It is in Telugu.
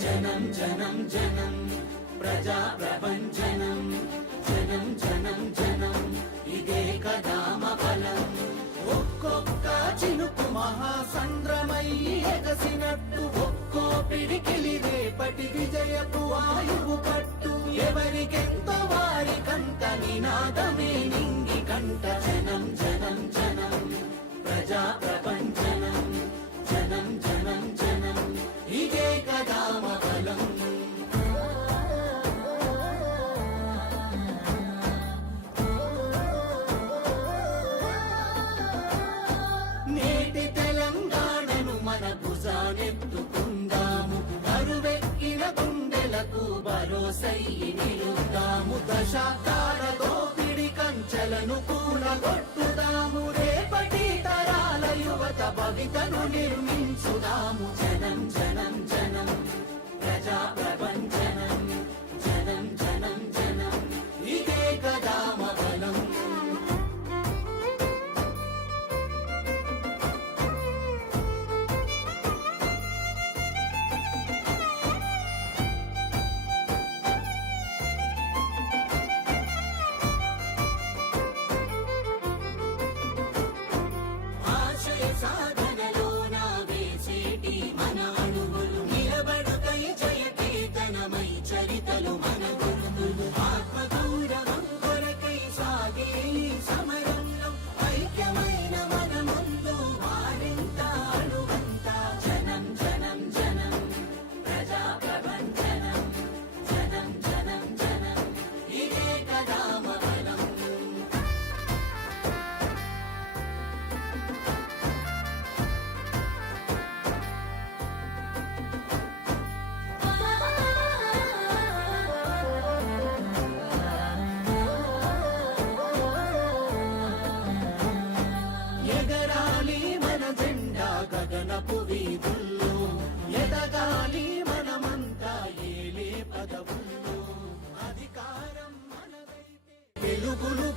జనం జనం జనం ప్రజా ప్రపంచనం జనం జనం జనం ఇదే కదామ బలం ఒక్కొక్క చినుకు మహాసంద్రమై ఎగసినట్టు ఒక్కో పిడికిలి రేపటి విజయపు ఆయువు పట్టు ఎవరికెంతో వారికంత నినాదమే నింగి కంట జనం జనం జనం ప్రజా ప్రపంచనం జనం జనం జనం ఇదే కదామ బలం నేటి తెలంగాణను మన భుజానెత్తుకుందాము కరువెక్కిన గుండెలకు భరోసయ్యి నిలుద్దాము దశాబ్దాల దోపిడి కంచెలను కూలగొట్టుదాము రేపటి తరాల యువత భవితను నిర్మించుదాము జనం జనం జనం ప్రజా ప్రపంచనం జనం జనం జనం ఇదే కదామ బలం సాధనలో నా వేసేటి మన అడుగులు నిలబడుకై జయకేతనమై చరితలు మన గురుతులు ఆత్మగౌరవం కొరకై సాగే సమరంలో ఐక్యమైన మన ముందు వారింత అడుగంత జనం జనం జనం ప్రజా ప్రపంచనం జనం జనం జనం ఇదే కదామ బలం గగనపు వీధుల్లో ఎదగాలి మనమంతా ఏలే పదవుల్లో అధికారం మనదైతే వెలుగులు